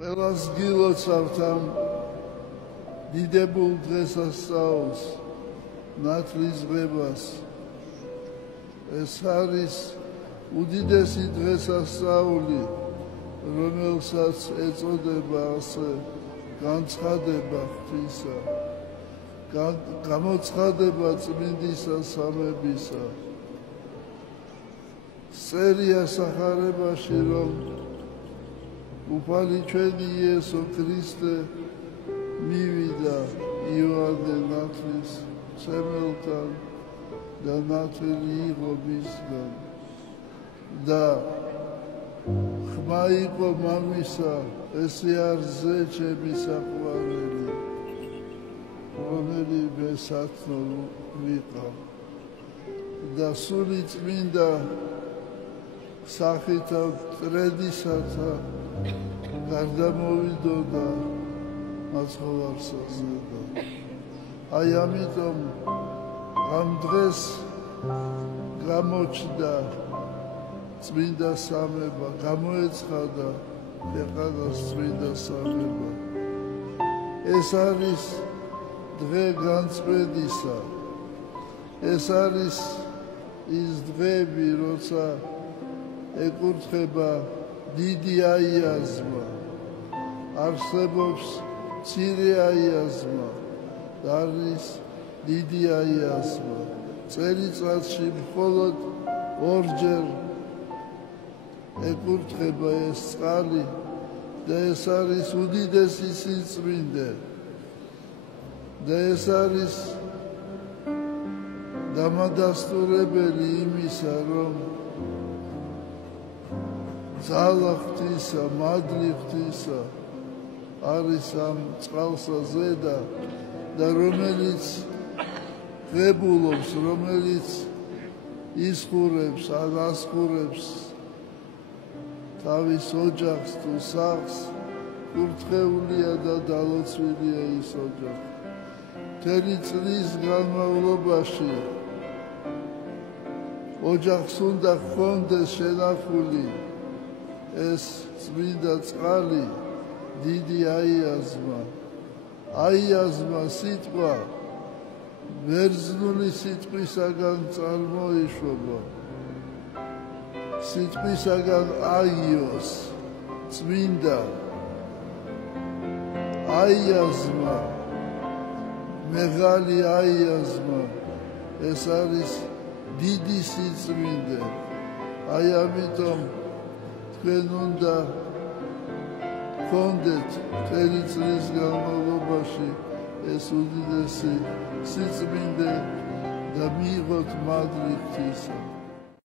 ყველას გილოცავთ ამ დიდებულ დღესასწაულს, ნათლის ღებას. ეს არის უდიდესი დღესასწაული, რომელსაც ეწოდება ასე განცხადება ღვთისა, გამოცხადება წმინდისა სამებისა. წერია სახარებაში, რომ უფალი ჩვენი იესო ქრისტე მივიდა იოანე ნათლის მცემელთან და ნათელი იყო მისგან და ხმა იყო მამისა, ესე არზე ჩემი საყვარელი, რომელიმე სათნო ვიყავ და სული წმინდა სახითა მტრედისათა გარდამოვიდოდა მაცხოვარსაზე. აი ამიტომ ამ დღეს გამოჩნდა წმინდა სამება, გამოეცხადა ქვეყანას წმინდა სამება. ეს არის დღე განწმენდისა, ეს არის ის დღეები, როცა ეკურთხება დიდი აიაზმა, არსებობს მცირე აიაზმა და არის დიდი აიაზმა. წელიწადში მხოლოდ ორჯერ ეკურთხება ეს წყალი და ეს არის უდიდესი სიწმინდე და ეს არის დამადასტურებელი იმისა, რომ ძალა ღვთისა, მადლი ღვთისა არის ამ წყალსა ზედა და რომელიც ღებულობს, რომელიც ისხურებს, ასხურებს თავის ოჯახს თუ სახლს, კურთხეულია და დალოცვილია ის ოჯახი. მთელი წლის განმავლობაში ოჯახს უნდა ჰქონდეს შენახული ეს წმინდა წყალი, დიდი აიაზმა. აიაზმა სიტყვა ბერძნული სიტყვისაგან წარმოიშობა. სიტყვისაგან აიოს, წმინდა. აიაზმა, მეღალი აიაზმა, ეს არის დიდი სიწმინდე. აი ამიტომ თქვენ უნდა გქონდეთ მთელი წლის განმავლობაში ეს უდიდესი სიწმინდე და მიიღოთ მადლი ღვთისა.